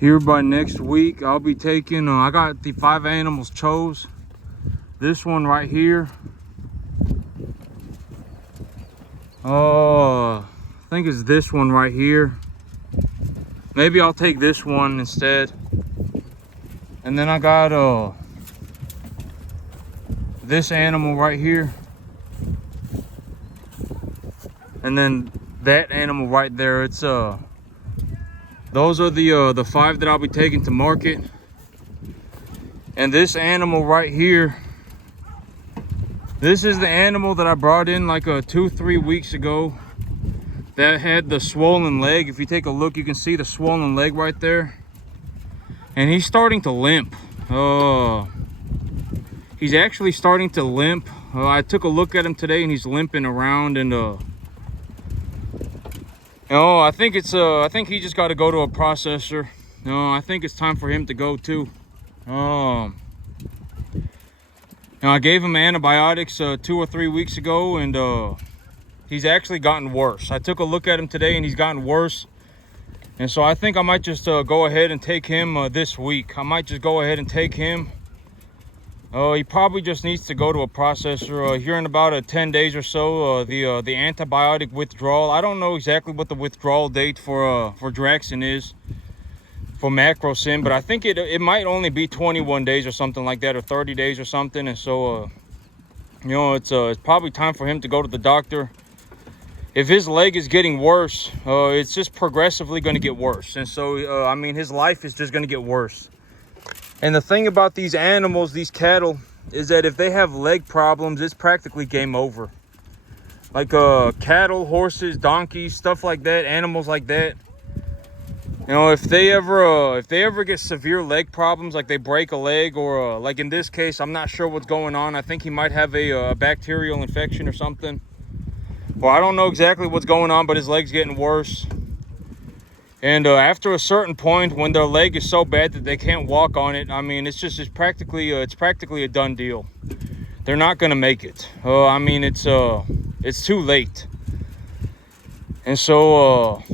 Here by next week, I'll be taking, I got the 5 animals chose. This one right here. I think it's this one right here. Maybe I'll take this one instead. And then I got this animal right here. And then that animal right there. It's those are the 5 that I'll be taking to market. And this animal right here, this is the animal that I brought in like 2-3 weeks ago that had the swollen leg. If you take a look, you can see the swollen leg right there. And he's starting to limp. He's actually starting to limp. I took a look at him today and he's limping around, and I think I think he just got to go to a processor. I think it's time for him to go too. I gave him antibiotics 2 or 3 weeks ago, and he's actually gotten worse. I took a look at him today and he's gotten worse. And so I think I might just go ahead and take him this week. I might just go ahead and take him. He probably just needs to go to a processor here in about 10 days or so. The antibiotic withdrawal. I don't know exactly what the withdrawal date for Draxon is for Macrosin, but I think it might only be 21 days or something like that, or 30 days or something. And so it's probably time for him to go to the doctor. If his leg is getting worse, it's just progressively going to get worse. And so, I mean, his life is just going to get worse. And the thing about these animals, these cattle, is that if they have leg problems, it's practically game over. Like cattle, horses, donkeys, stuff like that, animals like that. If they ever get severe leg problems, like they break a leg, or like in this case, I'm not sure what's going on. I think he might have a bacterial infection or something. Well, I don't know exactly what's going on, but his leg's getting worse. And after a certain point, when their leg is so bad that they can't walk on it, I mean, it's practically a done deal. They're not gonna make it. I mean, it's too late. And so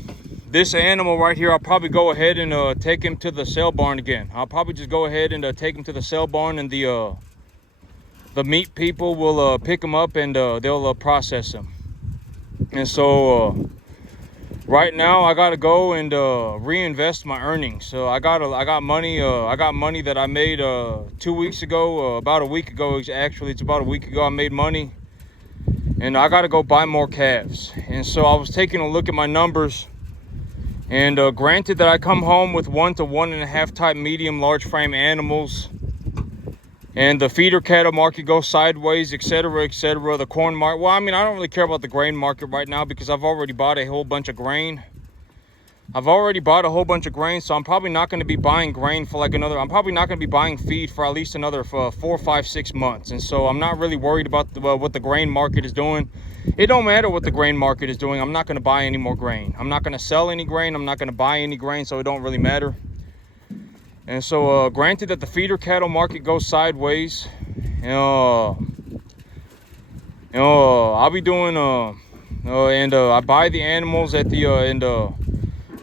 this animal right here, I'll probably go ahead and take him to the sale barn again. I'll probably just go ahead and take him to the sale barn, and the meat people will pick him up, and they'll process him. And so right now I gotta go and reinvest my earnings. So I got money that I made 2 weeks ago, about a week ago. Actually, it's about a week ago I made money, and I gotta go buy more calves. And so I was taking a look at my numbers, and granted that I come home with 1 to 1.5 type medium large frame animals, and the feeder cattle market goes sideways, etc., etc. The corn market, well, I mean, I don't really care about the grain market right now because I've already bought a whole bunch of grain. So I'm probably not going to be buying grain for I'm probably not going to be buying feed for at least another 4, 5, 6 months. And so I'm not really worried about what the grain market is doing. It don't matter what the grain market is doing. I'm not going to buy any more grain. I'm not going to sell any grain. I'm not going to buy any grain, so it don't really matter. And so, granted that the feeder cattle market goes sideways, I'll be doing, I buy the animals at the,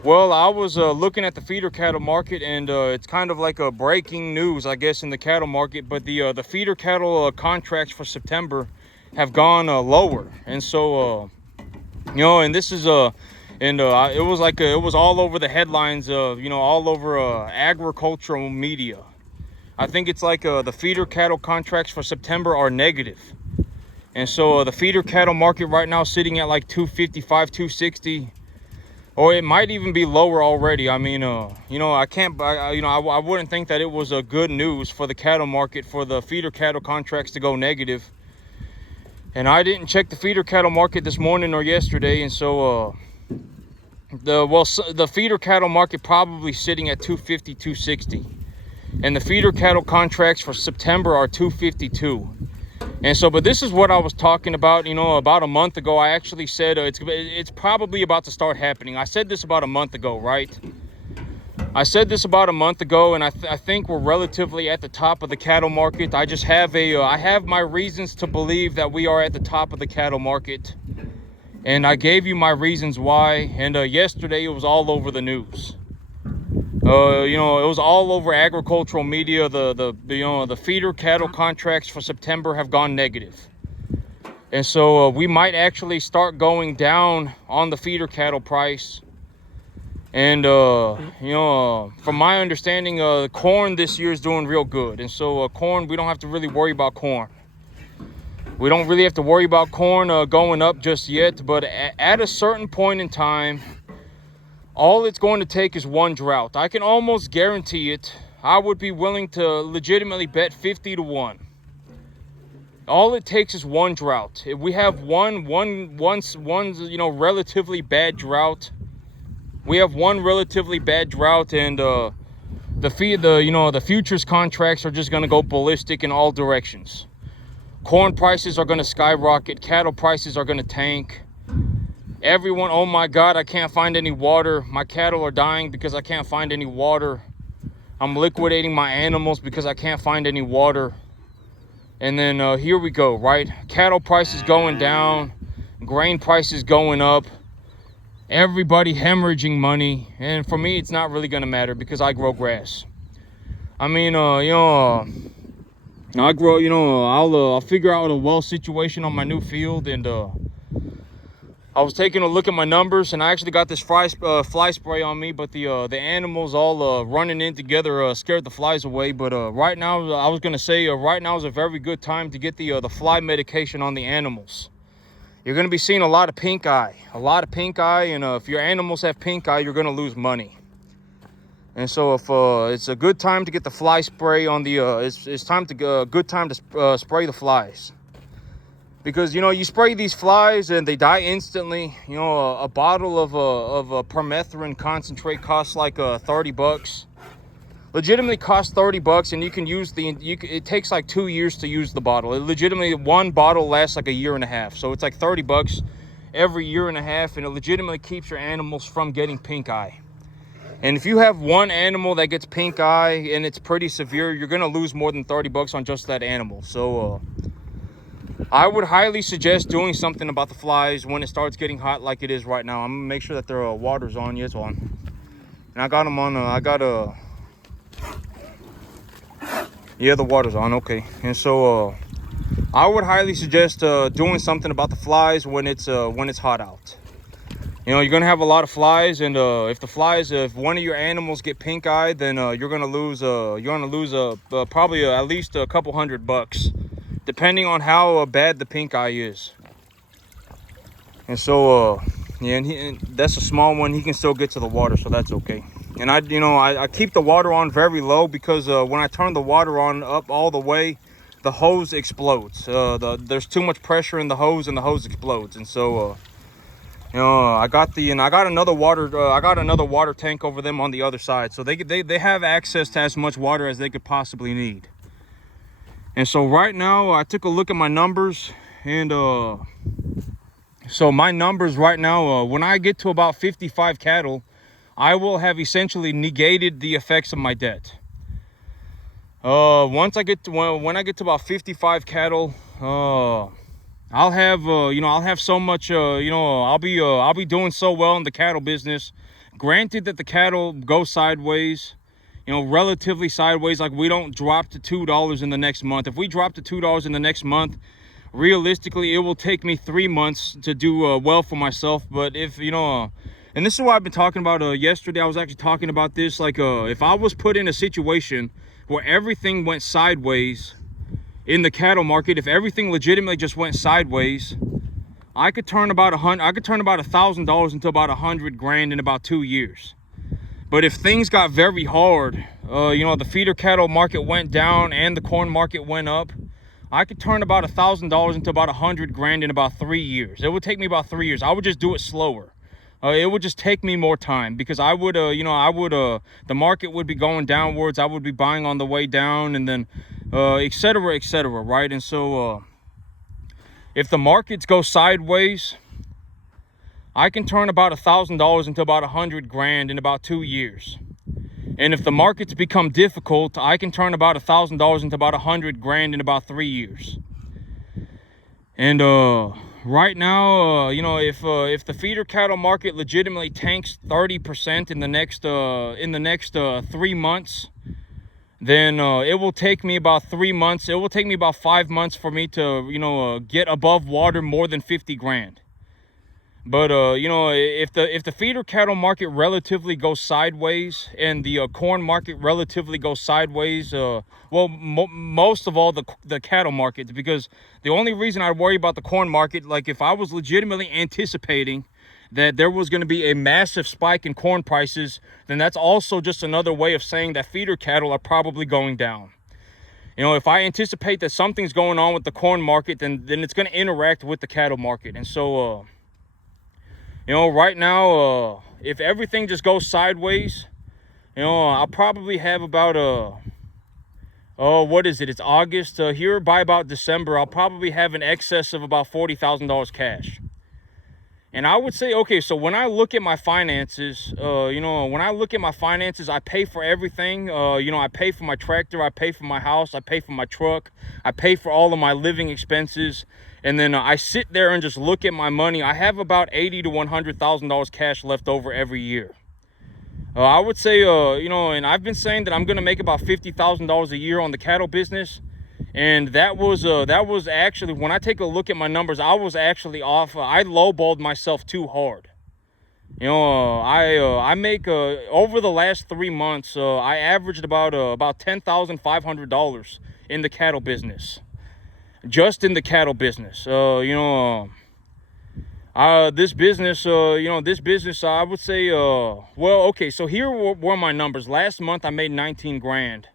well, I was looking at the feeder cattle market, and it's kind of like a breaking news, I guess, in the cattle market. But the feeder cattle contracts for September have gone lower, and so, and this is it was all over the headlines, all over agricultural media. I think it's like the feeder cattle contracts for September are negative. And so the feeder cattle market right now sitting at like 255, 260, or it might even be lower already. I mean, I wouldn't think that it was a good news for the cattle market for the feeder cattle contracts to go negative. And I didn't check the feeder cattle market this morning or yesterday, and so the feeder cattle market probably sitting at 250, 260, and the feeder cattle contracts for September are 252. And so, but this is what I was talking about, about a month ago. I actually said it's probably about to start happening. I said this about a month ago, right? I said this about a month ago, and I think we're relatively at the top of the cattle market. I just have I have my reasons to believe that we are at the top of the cattle market. And I gave you my reasons why, and yesterday it was all over the news. You know, it was all over agricultural media. The feeder cattle contracts for September have gone negative. And so we might actually start going down on the feeder cattle price. And, you know, from my understanding, corn this year is doing real good. And so corn, we don't have to really worry about corn. We don't really have to worry about corn going up just yet. But at a certain point in time, all it's going to take is one drought. I can almost guarantee it. I would be willing to legitimately bet 50 to 1. All it takes is one drought. If we have one you know, relatively bad drought, we have one relatively bad drought, and the futures contracts are just going to go ballistic in all directions. Corn prices are going to skyrocket. Cattle prices are going to tank. Everyone, oh my God, I can't find any water. My cattle are dying because I can't find any water. I'm liquidating my animals because I can't find any water. And then here we go, right? Cattle prices going down, grain prices going up, everybody hemorrhaging money. And for me, it's not really going to matter because I grow grass. I mean, you know, I grow, you know, I'll figure out a well situation on my new field. And I was taking a look at my numbers, and I actually got this fly spray on me, but the animals all running in together scared the flies away. But right now, I was gonna say right now is a very good time to get the fly medication on the animals. You're gonna be seeing a lot of pink eye, and if your animals have pink eye, you're gonna lose money. And so if it's a good time to get the fly spray on the it's time to good time to spray the flies. Because, you know, you spray these flies and they die instantly. You know, a bottle of a permethrin concentrate costs like $30. Legitimately costs $30, and you can use it takes like 2 years to use the bottle. It legitimately, one bottle lasts like a year and a half. So it's like $30 every year and a half, and it legitimately keeps your animals from getting pink eye. And if you have one animal that gets pink eye and it's pretty severe, you're gonna lose more than $30 on just that animal. So I would highly suggest doing something about the flies when it starts getting hot like it is right now. I'm gonna make sure that their water's on. Yeah, it's on. And I got them on. Yeah, the water's on. Okay. And so I would highly suggest doing something about the flies when it's hot out. You know, you're gonna have a lot of flies, and if one of your animals get pink eye, then you're gonna lose probably at least a couple $100. Depending on how bad the pink eye is. And so, yeah, and that's a small one. He can still get to the water, so that's okay. And I keep the water on very low because when I turn the water on up all the way, the hose explodes. There's too much pressure in the hose, and the hose explodes. And so, you know, I got another water tank over them on the other side, so they have access to as much water as they could possibly need. And so right now, I took a look at my numbers, and so my numbers right now, when I get to about 55 cattle, I will have essentially negated the effects of my debt. When I get to about 55 cattle, I'll have so much, I'll be doing so well in the cattle business. Granted that the cattle go sideways. You know, relatively sideways, like we don't drop to $2 in the next month. If we drop to $2 in the next month, realistically, it will take me 3 months to do well for myself. But if, you know, and this is what I've been talking about yesterday. I was actually talking about this, like if I was put in a situation where everything went sideways in the cattle market, if everything legitimately just went sideways, I could turn about $1,000 into about $100,000 in about 2 years. But if things got very hard, you know, the feeder cattle market went down and the corn market went up, I could turn about $1,000 into about $100,000 in about 3 years. It would take me about 3 years. I would just do it slower. It would just take me more time because the market would be going downwards. I would be buying on the way down, and then, et cetera, right? And so, if the markets go sideways, I can turn about $1,000 into about $100,000 in about 2 years. And if the markets become difficult, I can turn about $1,000 into about $100,000 in about 3 years. And right now, you know, if the feeder cattle market legitimately tanks 30% in the next 3 months, then it will take me about 3 months. It will take me about 5 months for me to, you know, get above water more than 50 grand. But you know, if the feeder cattle market relatively goes sideways and the corn market relatively goes sideways, well, most of all the cattle markets, because the only reason I worry about the corn market, like if I was legitimately anticipating that there was going to be a massive spike in corn prices, then that's also just another way of saying that feeder cattle are probably going down. You know, if I anticipate that something's going on with the corn market, then it's going to interact with the cattle market. And so you know, right now, if everything just goes sideways, you know, I'll probably have about what is it? It's August. Here by about December, I'll probably have an excess of about $40,000 cash. And I would say, okay, so when I look at my finances, you know, when I look at my finances, I pay for everything. You know, I pay for my tractor, I pay for my house, I pay for my truck, I pay for all of my living expenses. And then I sit there and just look at my money. I have about $80,000 to $100,000 cash left over every year. I would say, you know, and I've been saying that I'm going to make about $50,000 a year on the cattle business. And that was actually, when I take a look at my numbers, I was actually off. I lowballed myself too hard. You know, I make over the last 3 months, I averaged about $10,500 in the cattle business, just in the cattle business. You know, this business, you know, this business, I would say, well, okay, so here were my numbers. Last month I made 19 grand.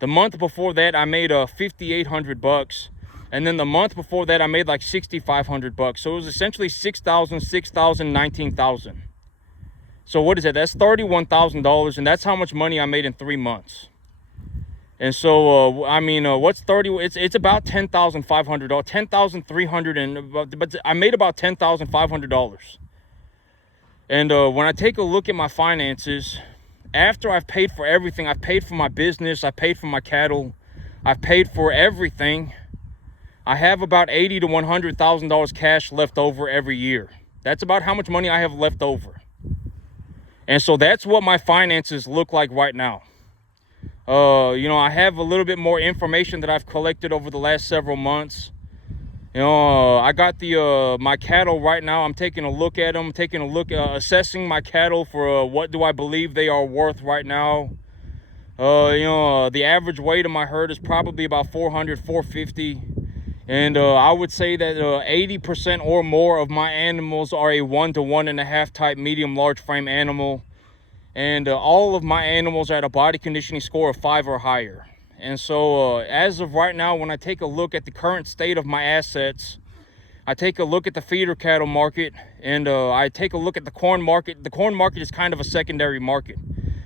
The month before that, I made $5,800, and then the month before that, I made like $6,500. So it was essentially 6,000, 6,000, 19,000. So what is that? That's $31,000, and that's how much money I made in 3 months. And so I mean, what's 30? It's about $10,500, 10,300, and but I made about $10,500. And when I take a look at my finances, after I've paid for everything, I've paid for my business, I paid for my cattle, I've paid for everything, I have about $80,000 to $100,000 cash left over every year. That's about how much money I have left over. And so that's what my finances look like right now. You know, I have a little bit more information that I've collected over the last several months. You know, I got my cattle right now. I'm taking a look at them, assessing my cattle for what do I believe they are worth right now. You know, the average weight of my herd is probably about 400, 450. And I would say that 80% or more of my animals are a 1 to 1.5 type medium large frame animal. And all of my animals are at a body conditioning score of 5 or higher. And so as of right now, when I take a look at the current state of my assets, I take a look at the feeder cattle market, and I take a look at the corn market. The corn market is kind of a secondary market.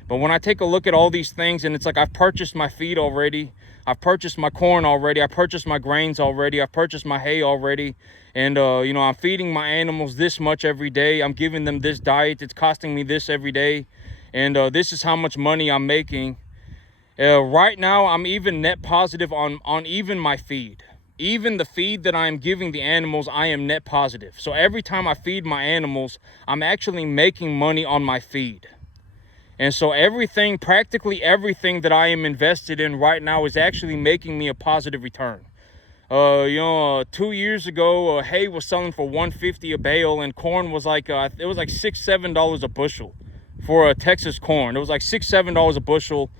But when I take a look at all these things, and it's like I've purchased my feed already, I've purchased my corn already, I purchased my grains already, I've purchased my hay already, and you know, I'm feeding my animals this much every day, I'm giving them this diet, it's costing me this every day, and this is how much money I'm making. Right now, I'm even net positive on even my feed. Even the feed that I'm giving the animals, I am net positive. So every time I feed my animals, I'm actually making money on my feed. And so everything, practically everything that I am invested in right now is actually making me a positive return. You know, 2 years ago, hay was selling for $150 a bale, and corn was like, it was like $6, $7 a bushel for Texas corn. It was like $6, $7 a bushel.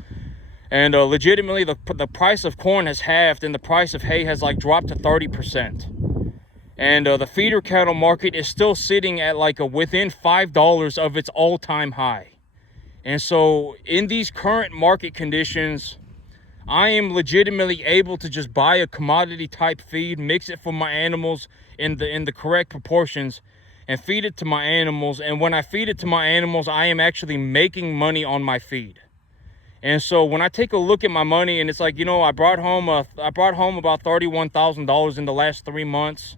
And legitimately, the price of corn has halved, and the price of hay has like dropped to 30%. And the feeder cattle market is still sitting at like within $5 of its all-time high. And so in these current market conditions, I am legitimately able to just buy a commodity type feed, mix it for my animals in the correct proportions, and feed it to my animals. And when I feed it to my animals, I am actually making money on my feed. And so when I take a look at my money, and it's like, you know, I brought home about $31,000 in the last 3 months.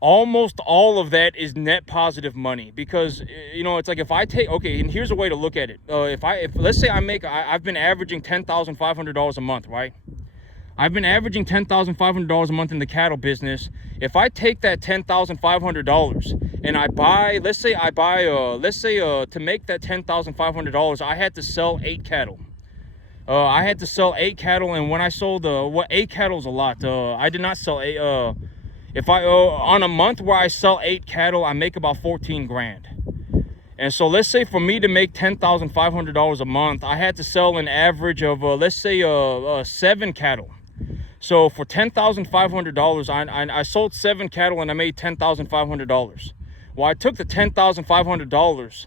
Almost all of that is net positive money, because, you know, it's like if I take, okay, and here's a way to look at it. If let's say I've been averaging $10,500 a month, right? I've been averaging $10,500 a month in the cattle business. If I take that $10,500 and I buy, let's say to make that $10,500, I had to sell 8 cattle. I had to sell 8 cattle, and when I sold 8 cattle is a lot. I did not sell 8. If I on a month where I sell 8 cattle, I make about 14 grand. And so let's say for me to make $10,500 a month, I had to sell an average of let's say 7 cattle. So for $10,500, I sold 7 cattle and I made $10,500. Well, I took the $10,500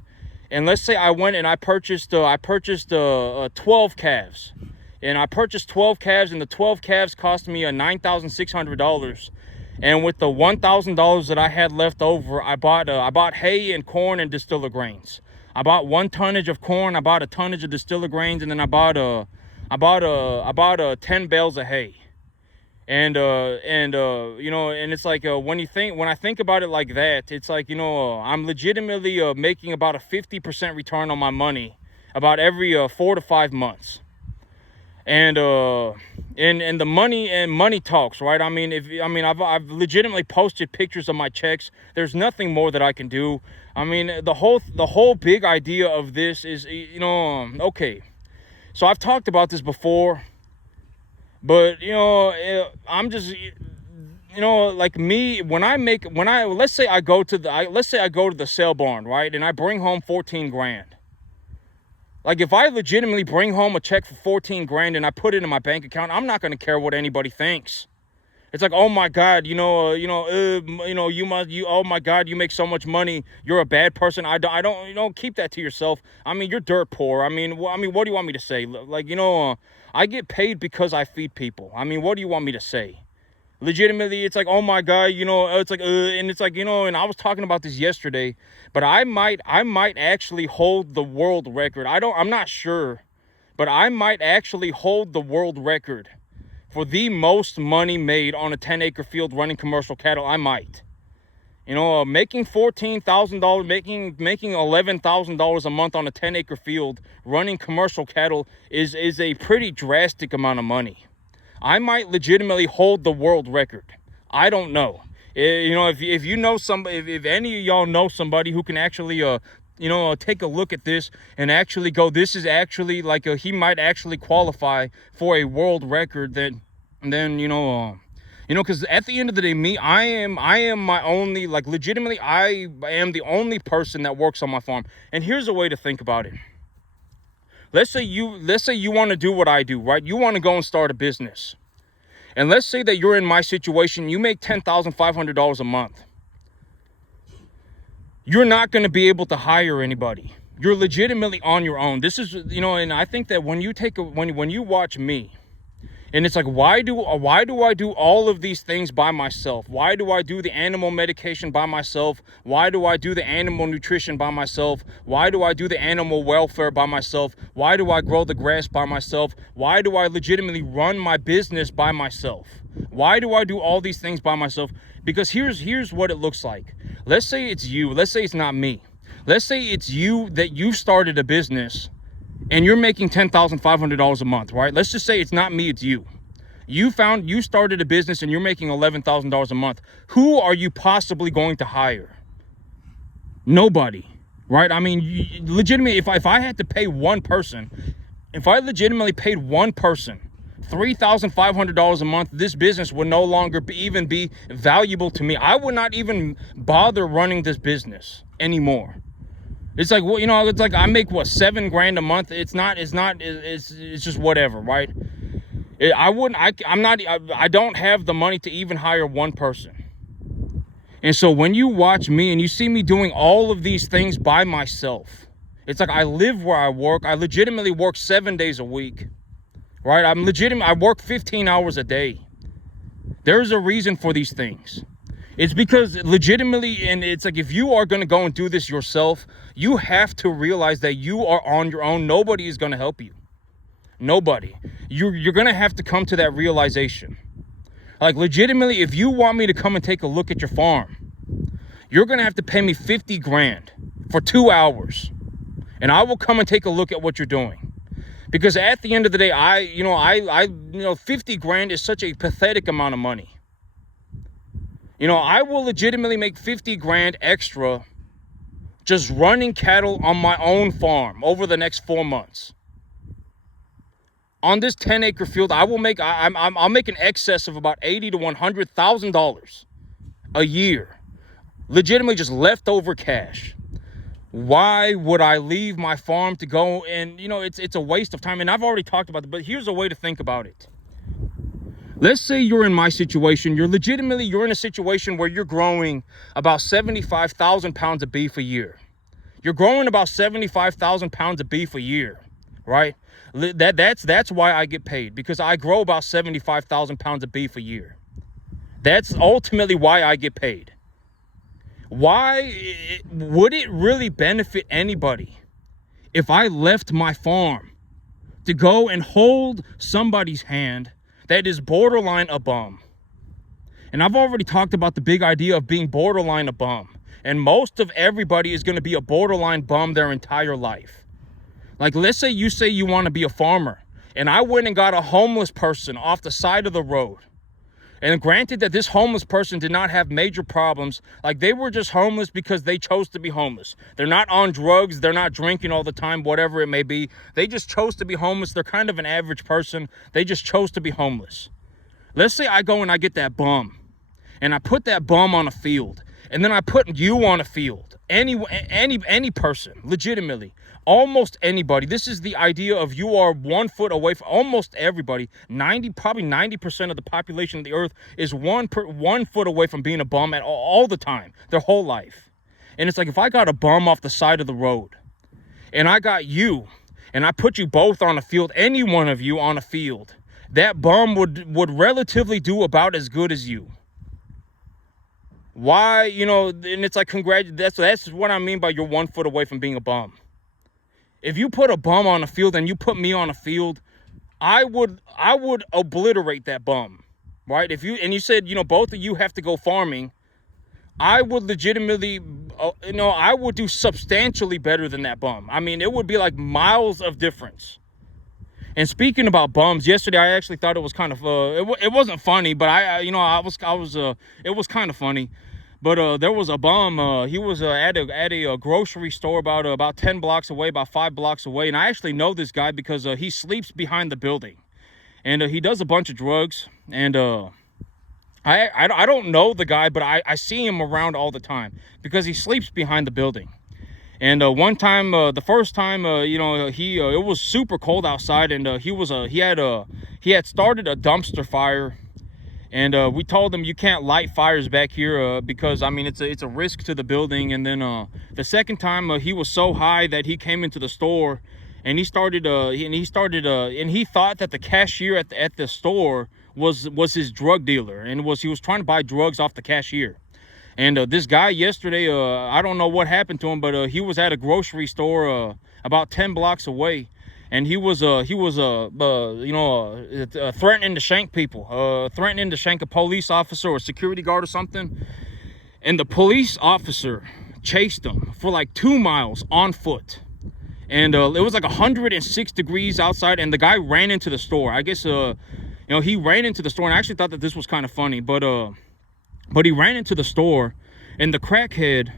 and let's say I went and I purchased 12 calves. And I purchased 12 calves, and the 12 calves cost me $9,600. And with the $1,000 that I had left over, I bought hay and corn and distiller grains. I bought 1 tonnage of corn, I bought a tonnage of distiller grains, and then I bought 10 bales of hay. And you know, and it's like when I think about it like that, it's like, you know, I'm legitimately making about a 50% return on my money about every 4 to 5 months. And the money talks, right? I mean, I've legitimately posted pictures of my checks. There's nothing more that I can do. I mean, the whole big idea of this is, you know, okay. So I've talked about this before, but you know, I'm just, you know, like me, let's say I go to the sale barn, right? And I bring home 14 grand. Like, if I legitimately bring home a check for 14 grand and I put it in my bank account, I'm not going to care what anybody thinks. It's like, oh my God, oh my God, you make so much money, you're a bad person. I don't, you know, keep that to yourself. I mean, you're dirt poor. I mean, what do you want me to say? Like, you know, I get paid because I feed people. I mean, what do you want me to say? Legitimately, it's like, oh my God, you know, it's like, and it's like, you know, and I was talking about this yesterday, but I might actually hold the world record. I'm not sure, but I might actually hold the world record for the most money made on a 10-acre field running commercial cattle. I might, you know, making $14,000, making $11,000 a month on a 10-acre field running commercial cattle is a pretty drastic amount of money. I might legitimately hold the world record. I don't know. You know, if you know somebody, if any of y'all know somebody who can actually, you know, take a look at this and actually go, this is actually like he might actually qualify for a world record, then you know, because at the end of the day, me, I am my only, like, legitimately, I am the only person that works on my farm. And here's a way to think about it. Let's say you want to do what I do, right? You want to go and start a business. And let's say that you're in my situation, you make $10,500 a month. You're not going to be able to hire anybody. You're legitimately on your own. This is, you know, and I think that when you watch me, and it's like, why do I do all of these things by myself? Why do I do the animal medication by myself? Why do I do the animal nutrition by myself? Why do I do the animal welfare by myself? Why do I grow the grass by myself? Why do I legitimately run my business by myself? Why do I do all these things by myself? Because here's what it looks like. Let's say it's you. Let's say it's not me. Let's say it's you, that you started a business and you're making $10,500 a month, right? Let's just say it's not me, it's you. You started a business and you're making $11,000 a month. Who are you possibly going to hire? Nobody, right? I mean, legitimately, if I had to pay one person, if I legitimately paid one person $3,500 a month, this business would no longer even be valuable to me. I would not even bother running this business anymore. It's like, well, you know, it's like I make what, 7 grand a month. It's just whatever, right? I don't have the money to even hire one person. And so when you watch me and you see me doing all of these things by myself, it's like I live where I work. I legitimately work 7 days a week, right? I work 15 hours a day. There's a reason for these things. It's because legitimately, and it's like, if you are going to go and do this yourself, you have to realize that you are on your own. Nobody is going to help you. Nobody. You're going to have to come to that realization. Like, legitimately, if you want me to come and take a look at your farm, you're going to have to pay me 50 grand for 2 hours. And I will come and take a look at what you're doing. Because at the end of the day, I 50 grand is such a pathetic amount of money. I will legitimately make 50 grand extra just running cattle on my own farm over the next 4 months. On this 10-acre field, I'll make an excess of about $80,000 to $100,000 a year. Legitimately just leftover cash. Why would I leave my farm to go and, it's a waste of time. And I've already talked about it, but here's a way to think about it. Let's say you're in my situation. You're in a situation where you're growing about 75,000 pounds of beef a year. You're growing about 75,000 pounds of beef a year, right? That's why I get paid, because I grow about 75,000 pounds of beef a year. That's ultimately why I get paid. Why would it really benefit anybody if I left my farm to go and hold somebody's hand that is borderline a bum? And I've already talked about the big idea of being borderline a bum. And most of everybody is going to be a borderline bum their entire life. Like, let's say you want to be a farmer, and I went and got a homeless person off the side of the road. And granted that this homeless person did not have major problems, like they were just homeless because they chose to be homeless. They're not on drugs, they're not drinking all the time, whatever it may be. They just chose to be homeless. They're kind of an average person. They just chose to be homeless. Let's say I go and I get that bum, and I put that bum on a field, and then I put you on a field. Any person, legitimately. Almost anybody. This is the idea of you are 1 foot away from almost everybody. Probably 90% of the population of the earth is 1 foot away from being a bum at all the time, their whole life. And it's like, if I got a bum off the side of the road, and I got you, and I put you both on a field, any one of you on a field, that bum would relatively do about as good as you. Why, and it's like, that's what I mean by you're 1 foot away from being a bum. If you put a bum on a field and you put me on a field, I would obliterate that bum, right? You said, both of you have to go farming, I would legitimately, I would do substantially better than that bum. I mean, it would be like miles of difference. And speaking about bums, yesterday I actually thought it was kind of, it wasn't funny, but it was kind of funny. But there was a bum. He was at a grocery store about 10 blocks away, about 5 blocks away. And I actually know this guy because he sleeps behind the building, and he does a bunch of drugs. And I don't know the guy, but I see him around all the time because he sleeps behind the building. And one time, the first time, it was super cold outside, and he had started a dumpster fire. And we told him, you can't light fires back here because, I mean, it's a risk to the building. And then the second time, he was so high that he came into the store, and he thought that the cashier at the store was his drug dealer, and he was trying to buy drugs off the cashier. And this guy yesterday, I don't know what happened to him, but he was at a grocery store about 10 blocks away. And he was threatening to shank people, threatening to shank a police officer or a security guard or something. And the police officer chased him for like 2 miles on foot. And it was like 106 degrees outside, and the guy ran into the store. I guess, he ran into the store, and I actually thought that this was kind of funny. But he ran into the store, and the crackhead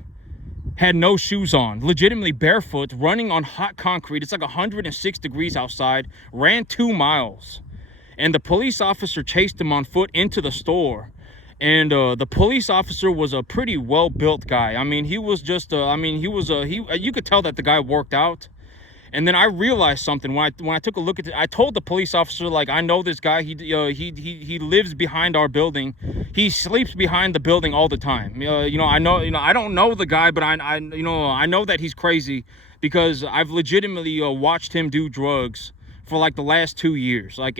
had no shoes on, legitimately barefoot, running on hot concrete. It's like 106 degrees outside, ran 2 miles. And the police officer chased him on foot into the store. And the police officer was a pretty well-built guy. I mean, he was just, you could tell that the guy worked out. And then I realized something when I took a look at it. I told the police officer, like, I know this guy. He lives behind our building. He sleeps behind the building all the time. I don't know the guy, but I know that he's crazy because I've legitimately watched him do drugs for like the last 2 years. Like,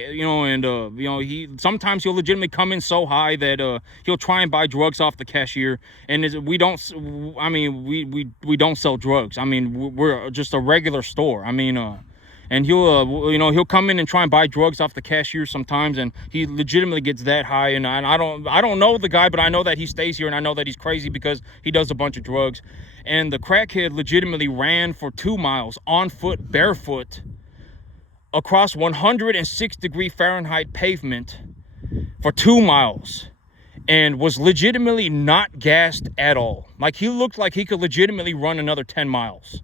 sometimes he'll legitimately come in so high that he'll try and buy drugs off the cashier, and we don't sell drugs. I mean, we're just a regular store. I mean, and he'll come in and try and buy drugs off the cashier sometimes, and he legitimately gets that high. And I don't know the guy, but I know that he stays here, and I know that he's crazy because he does a bunch of drugs. And the crackhead legitimately ran for 2 miles on foot, barefoot, across 106-degree Fahrenheit pavement for 2 miles and was legitimately not gassed at all. Like, he looked like he could legitimately run another 10 miles.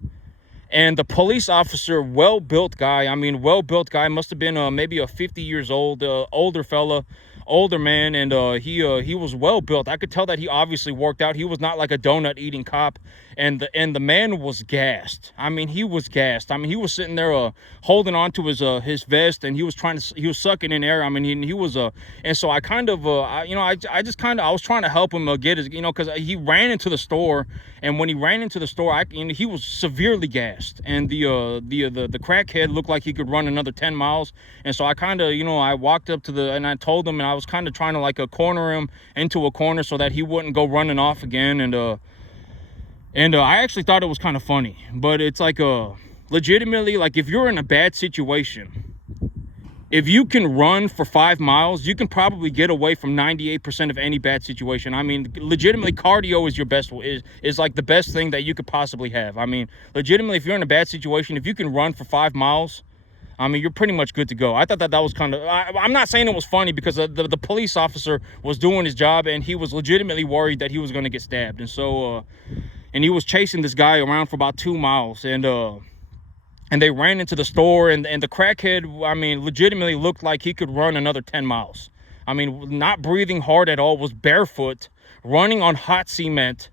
And the police officer, well-built guy, must have been maybe a 50 years old, older fella, older man, and he was well-built. I could tell that he obviously worked out. He was not like a donut-eating cop, and the man was gassed. I mean, he was gassed. I mean, he was sitting there holding on to his vest, and he was sucking in air. I mean, he was and so I kind of I was trying to help him get his, because he ran into the store, and when he ran into the store, he was severely gassed, and the crackhead looked like he could run another 10 miles, and so I kind of, I walked up and I told him, and I was kind of trying to like corner him into a corner so that he wouldn't go running off again, and I actually thought it was kind of funny. But it's like legitimately, like, if you're in a bad situation, if you can run for 5 miles, you can probably get away from 98% of any bad situation. I mean, legitimately, cardio is your best, is like the best thing that you could possibly have. I mean, legitimately, if you're in a bad situation, if you can run for 5 miles, I mean, you're pretty much good to go. I thought that was kind of, I'm not saying it was funny, because the police officer was doing his job, and he was legitimately worried that he was going to get stabbed. And so, and he was chasing this guy around for about 2 miles, and they ran into the store, and the crackhead, I mean, legitimately looked like he could run another 10 miles. I mean, not breathing hard at all, was barefoot, running on hot cement,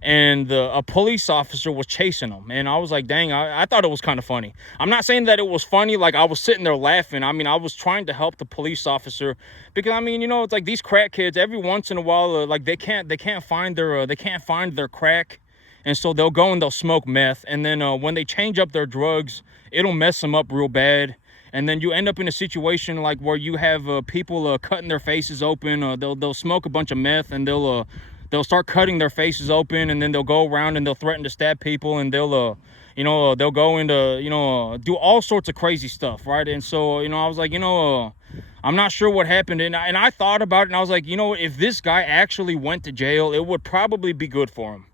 and a police officer was chasing him. And I was like, dang, I thought it was kind of funny. I'm not saying that it was funny, like I was sitting there laughing. I mean, I was trying to help the police officer, because I mean, it's like these crackheads, every once in a while, like they can't find their crack. And so they'll go and they'll smoke meth, and then when they change up their drugs, it'll mess them up real bad. And then you end up in a situation like where you have people cutting their faces open. They'll smoke a bunch of meth, and they'll start cutting their faces open, and then they'll go around and they'll threaten to stab people, and they'll they'll go into do all sorts of crazy stuff, right? And so I was like, I'm not sure what happened, and I thought about it, and I was like, if this guy actually went to jail, it would probably be good for him.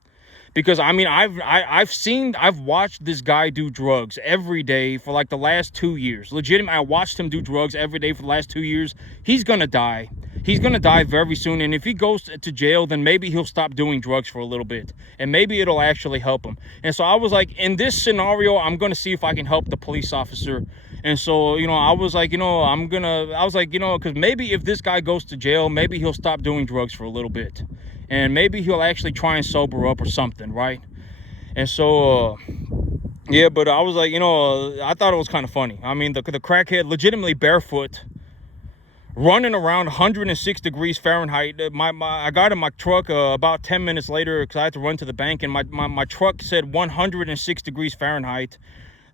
Because I mean, I've watched this guy do drugs every day for like the last 2 years. Legitimately, I watched him do drugs every day for the last 2 years. He's gonna die. He's gonna die very soon. And if he goes to jail, then maybe he'll stop doing drugs for a little bit, and maybe it'll actually help him. And so I was like, in this scenario, I'm gonna see if I can help the police officer. And so, I was like, because maybe if this guy goes to jail, maybe he'll stop doing drugs for a little bit. And maybe he'll actually try and sober up or something, right? And so, yeah, but I was like, I thought it was kind of funny. I mean, the crackhead, legitimately barefoot, running around 106 degrees Fahrenheit. I got in my truck about 10 minutes later, because I had to run to the bank, and my truck said 106 degrees Fahrenheit.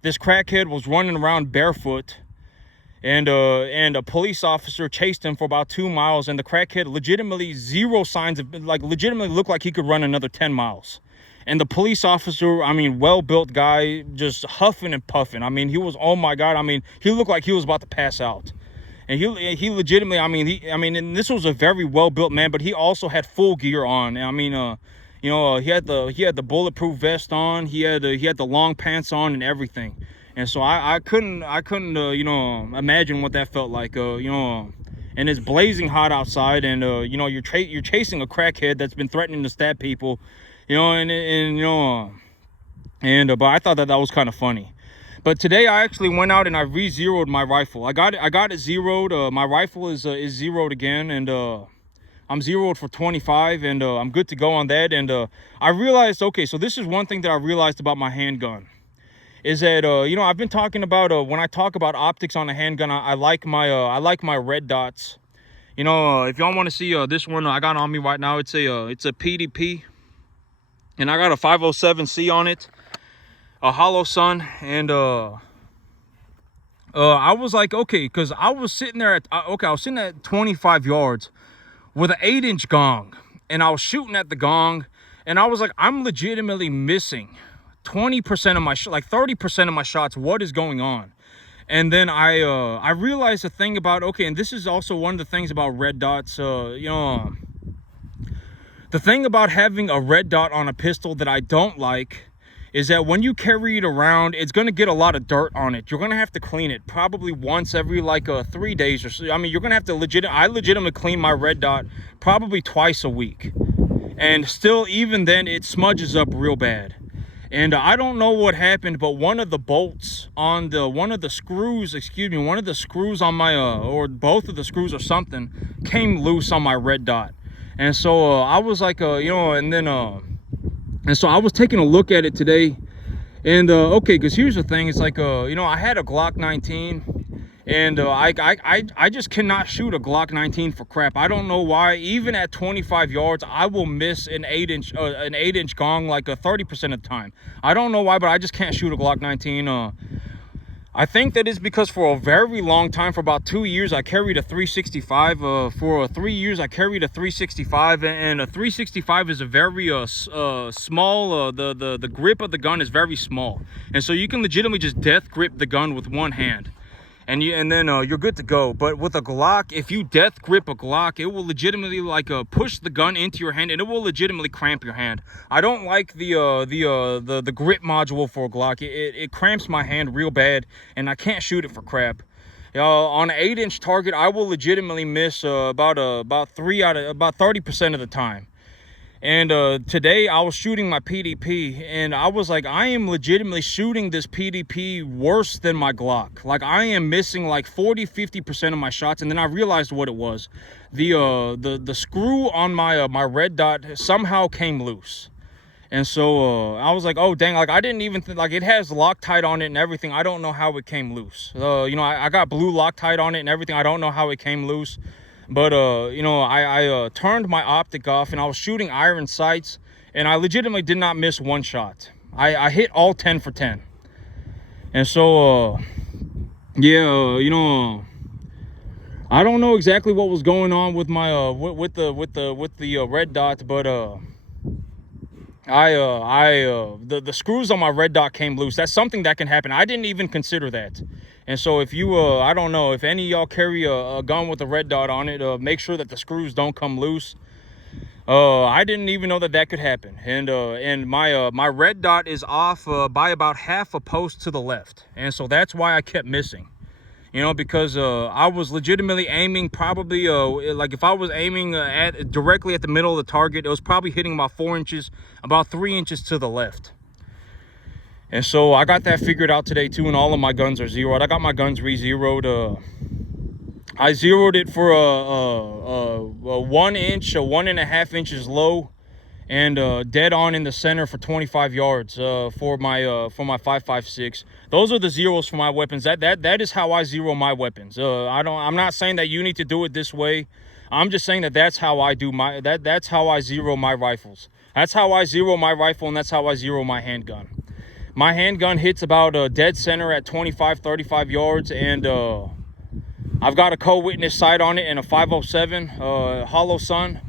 This crackhead was running around barefoot, and a police officer chased him for about 2 miles, and the crackhead legitimately zero signs of, like, legitimately looked like he could run another 10 miles. And the police officer, I mean, well-built guy, just huffing and puffing. I mean, he was, oh my God, I mean, he looked like he was about to pass out. And he legitimately, I mean, and this was a very well-built man, but he also had full gear on. I mean, he had the bulletproof vest on, he had the long pants on and everything. And so I couldn't imagine what that felt like, and it's blazing hot outside, and you're chasing a crackhead that's been threatening to stab people, but I thought that was kind of funny. But today I actually went out and I re-zeroed my rifle. I got it zeroed. My rifle is zeroed again, and I'm zeroed for 25, and I'm good to go on that. And I realized, okay, so this is one thing that I realized about my handgun, is that I've been talking about when I talk about optics on a handgun, I like my red dots. If y'all want to see this one I got on me right now, it's a PDP, and I got a 507C on it, a hollow sun. And I was like, okay, because I was sitting there at 25 yards with an 8-inch gong, and I was shooting at the gong, and I was like, I'm legitimately missing 20% of my 30% of my shots. What is going on? And then I realized the thing about, okay, and this is also one of the things about red dots. The thing about having a red dot on a pistol that I don't like is that when you carry it around, it's going to get a lot of dirt on it. You're going to have to clean it probably once every like 3 days or so. I mean, you're going to have to I legitimately clean my red dot probably twice a week. And still, even then, it smudges up real bad. And I don't know what happened, but one of the bolts on one of the screws on my, or both of the screws or something, came loose on my red dot. And so I was like, and so I was taking a look at it today, and okay, because here's the thing, it's like I had a Glock 19, and I just cannot shoot a Glock 19 for crap. I don't know why. Even at 25 yards, I will miss an 8-inch gong like 30% of the time. I don't know why, but I just can't shoot a Glock 19. I think that is because for a very long time, for about 2 years, I carried a 365. For 3 years, I carried a 365, and a 365 is a very small. The grip of the gun is very small, and so you can legitimately just death grip the gun with one hand, and then you're good to go. But with a Glock, if you death grip a Glock, it will legitimately like push the gun into your hand, and it will legitimately cramp your hand. I don't like the grip module for a Glock. It cramps my hand real bad, and I can't shoot it for crap. On an 8-inch target, I will legitimately miss about 30% of the time. And today I was shooting my PDP, and I was like, I am legitimately shooting this PDP worse than my Glock. Like, I am missing like 40-50% of my shots. And then I realized what it was. The screw on my my red dot somehow came loose. And so I was like, oh dang, like I didn't even think, like, it has Loctite on it and everything. I don't know how it came loose. I got blue Loctite on it and everything. I don't know how it came loose. But, I turned my optic off, and I was shooting iron sights, and I legitimately did not miss one shot. I hit all 10 for 10. And so, I don't know exactly what was going on with my, with the red dot, but, the screws on my red dot came loose. That's something that can happen. I didn't even consider that. And so if you, I don't know, if any of y'all carry a gun with a red dot on it, make sure that the screws don't come loose. I didn't even know that could happen. And my red dot is off by about half a post to the left. And so that's why I kept missing. Because I was legitimately aiming probably, like if I was aiming directly at the middle of the target, it was probably hitting about 4 inches, about 3 inches to the left. And so I got that figured out today too, and all of my guns are zeroed. I got my guns re-zeroed. I zeroed it for a 1 inch, 1.5 inches low, and dead on in the center for 25 yards for my 5.56. Those are the zeros for my weapons. That is how I zero my weapons. I'm not saying that you need to do it this way. I'm just saying that that's how I do that's how I zero my rifles. That's how I zero my rifle, and that's how I zero my handgun. My handgun hits about dead center at 25-35 yards, and I've got a co-witness sight on it and a 507 hollow sun.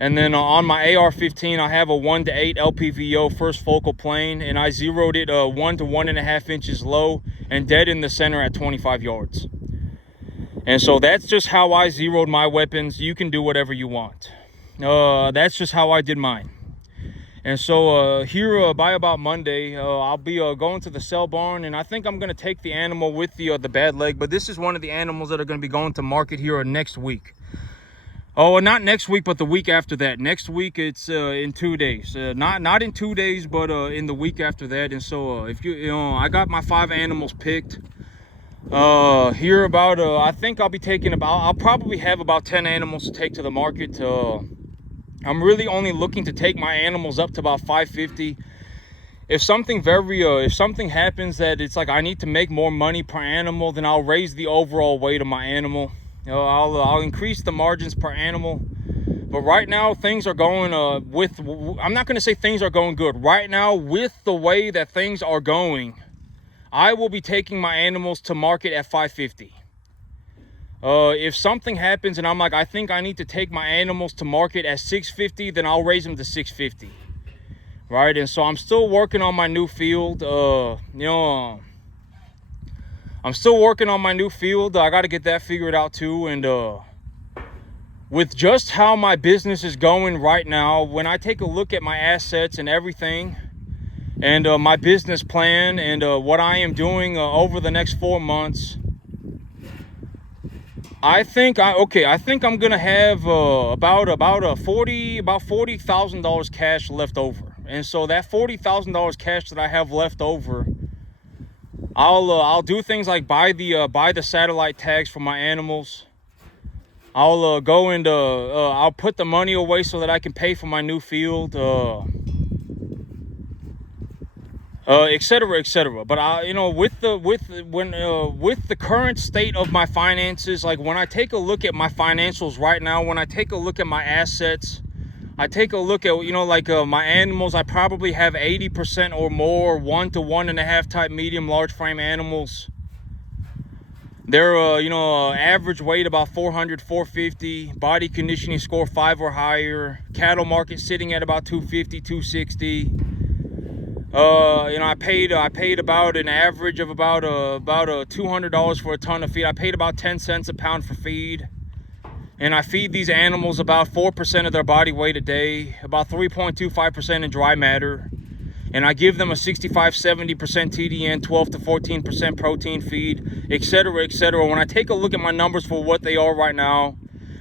And then on my AR-15, I have a 1-to-8 LPVO first focal plane, and I zeroed it 1 to 1.5 inches low and dead in the center at 25 yards. And so that's just how I zeroed my weapons. You can do whatever you want. That's just how I did mine. And so here by about Monday, I'll be going to the sale barn, and I think I'm going to take the animal with the bad leg. But this is one of the animals that are going to be going to market here next week. Oh, not next week, but the week after that. Next week, it's in 2 days. Not in 2 days, but in the week after that. And so if I got my 5 animals picked. Here about I think I'll be taking I'll probably have about 10 animals to take to the market. I'm really only looking to take my animals up to about 550. If something happens that it's like I need to make more money per animal, then I'll raise the overall weight of my animal. I'll increase the margins per animal. But right now things are going I'm not going to say things are going good. Right now, with the way that things are going, I will be taking my animals to market at 550. If something happens and I'm like, I think I need to take my animals to market at 650, then I'll raise them to 650. Right? And so I'm still working on my new field. I'm still working on my new field. I got to get that figured out too. And with just how my business is going right now, when I take a look at my assets and everything, and my business plan, and what I am doing over the next 4 months. I think I'm gonna have about $40,000 cash left over, and so that $40,000 cash that I have left over, I'll do things like buy the satellite tags for my animals. I'll go and I'll put the money away so that I can pay for my new field, etc., etc. But with the current state of my finances, like when I take a look at my financials right now, when I take a look at my assets, I take a look at my animals. I probably have 80% or more 1 to 1.5 type medium large frame animals. They're average weight about 400, 450, body conditioning score 5 or higher, cattle market sitting at about 250, 260. I paid about an average of about $200 for a ton of feed. I paid about 10 cents a pound for feed, and I feed these animals about 4% of their body weight a day, about 3.25% in dry matter, and I give them a 65-70% TDN, 12 to 14% protein feed, etc., etc. When I take a look at my numbers for what they are right now,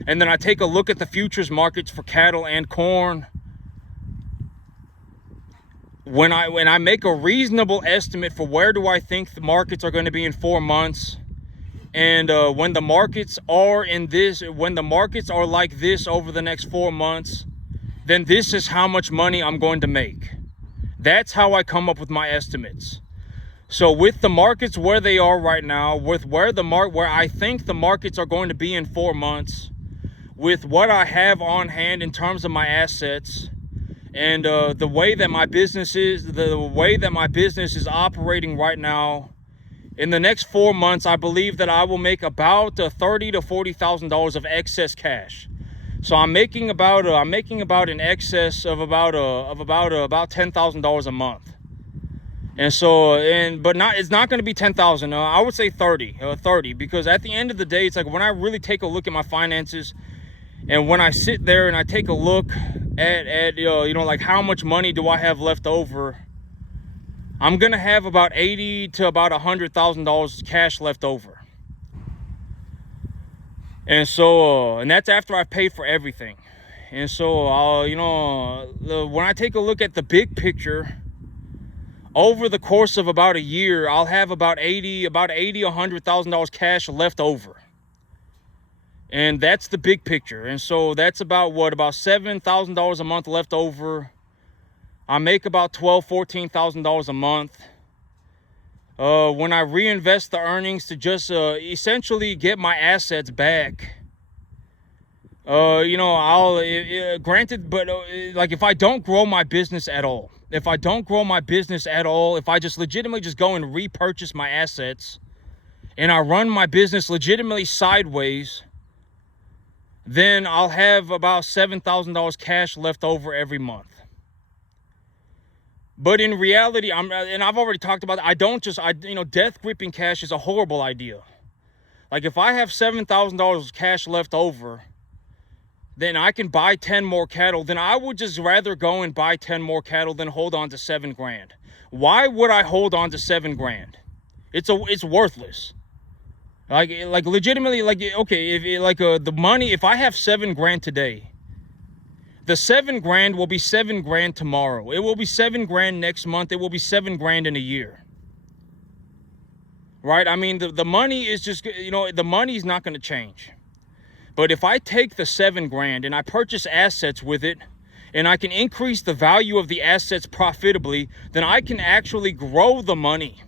and then I take a look at the futures markets for cattle and corn, when I make a reasonable estimate for where do I think the markets are going to be in 4 months, and when the markets are like this over the next 4 months, then this is how much money I'm going to make. That's how I come up with my estimates. So with the markets where they are right now, with where I think the markets are going to be in 4 months, with what I have on hand in terms of my assets, and the way that my business is operating right now, in the next 4 months, I believe that I will make about $30,000 to $40,000 of excess cash. So I'm making about an excess of about $10,000 a month. And so it's not going to be 10,000. I would say 30, because at the end of the day, it's like when I really take a look at my finances, and when I sit there and I take a look at like how much money do I have left over, I'm gonna have about $80,000 to about $100,000 cash left over. And so and that's after I've paid for everything. And so when I take a look at the big picture, over the course of about a year, I'll have about $100,000 cash left over. And that's the big picture. And so that's about $7,000 a month left over. I make about $12,000, $14,000 a month. When I reinvest the earnings to just essentially get my assets back, granted, but like if I don't grow my business at all, if I just legitimately just go and repurchase my assets, and I run my business legitimately sideways, then I'll have about $7,000 cash left over every month. But in reality, I've already talked about it, death gripping cash is a horrible idea. Like if I have $7,000 cash left over, then I can buy 10 more cattle. Then I would just rather go and buy 10 more cattle than hold on to $7,000. Why would I hold on to $7,000? It's worthless. Like legitimately, okay, the money, if I have $7,000 today, the $7,000 will be $7,000 tomorrow. It will be $7,000 next month. It will be $7,000 in a year. Right? I mean, the money is just, the money's not going to change. But if I take the $7,000 and I purchase assets with it, and I can increase the value of the assets profitably, then I can actually grow the money.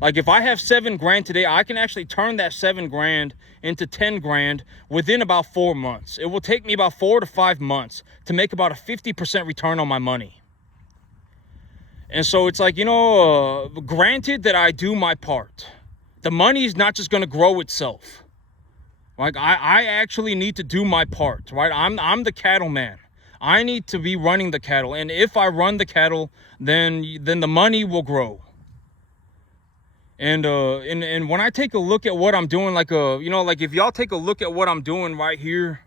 Like if I have $7,000 today, I can actually turn that $7,000 into $10,000 within about 4 months. It will take me about 4 to 5 months to make about a 50% return on my money. And so it's like, granted that I do my part, the money is not just going to grow itself. Like I actually need to do my part, right? I'm the cattleman. I need to be running the cattle, and if I run the cattle, then the money will grow. And when I take a look at what I'm doing, like if y'all take a look at what I'm doing right here,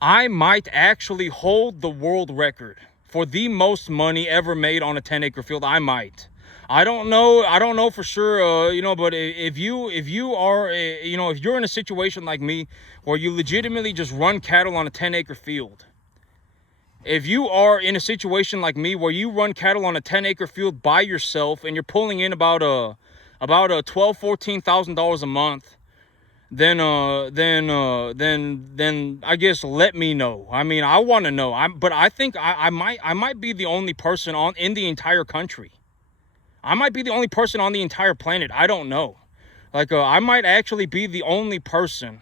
I might actually hold the world record for the most money ever made on a 10-acre field. I might. I don't know for sure, you know, but if you are, you know, if you're in a situation like me where you legitimately just run cattle on a 10-acre field, if you are in a situation like me where you run cattle on a 10-acre field by yourself and you're pulling in about $14,000 a month, then I guess let me know. I mean, I want to know. But I think I might be the only person in the entire country. I might be the only person on the entire planet. I don't know. Like, I might actually be the only person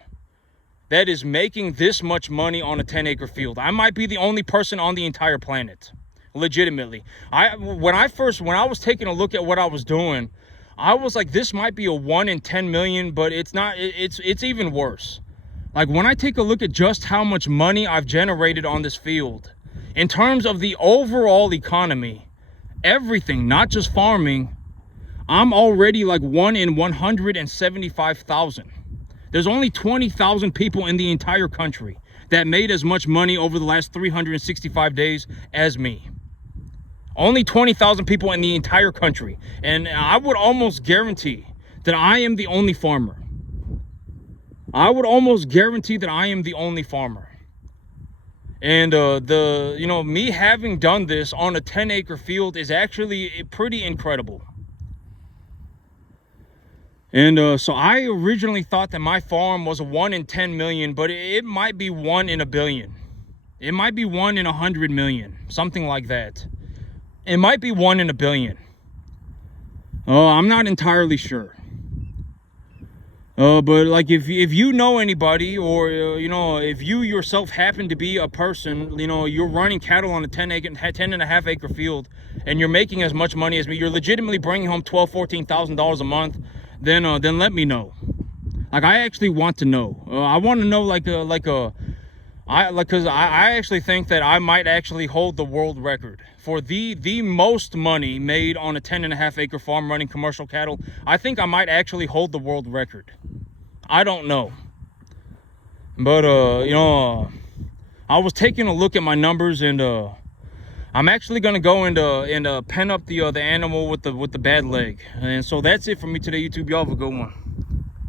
that is making this much money on a 10-acre field. I might be the only person on the entire planet, legitimately. When I was taking a look at what I was doing, I was like, this might be a 1 in 10 million, but it's not. It's even worse. Like, when I take a look at just how much money I've generated on this field, in terms of the overall economy, everything, not just farming, I'm already like 1 in 175,000. There's only 20,000 people in the entire country that made as much money over the last 365 days as me. Only 20,000 people in the entire country. And I would almost guarantee that I am the only farmer. I would almost guarantee that I am the only farmer. And you know, me having done this on a 10-acre field is actually pretty incredible. And so I originally thought that my farm was a 1 in 10 million, but it might be 1 in a billion. It might be 1 in 100 million, something like that. It might be 1 in a billion. I'm not entirely sure. But like, if you know anybody, or you know, if you yourself happen to be a person, you know, you're running cattle on a 10.5 acre field, and you're making as much money as me, you're legitimately bringing home $14,000 a month, then let me know. Like, I actually want to know. I want to know, because I actually think that I might actually hold the world record for the most money made on a 10.5 acre farm running commercial cattle. I think I might actually hold the world record. I don't know. But you know, I was taking a look at my numbers, and I'm actually gonna go and pen up the animal with the bad leg. And so that's it for me today, YouTube. Y'all have a good one.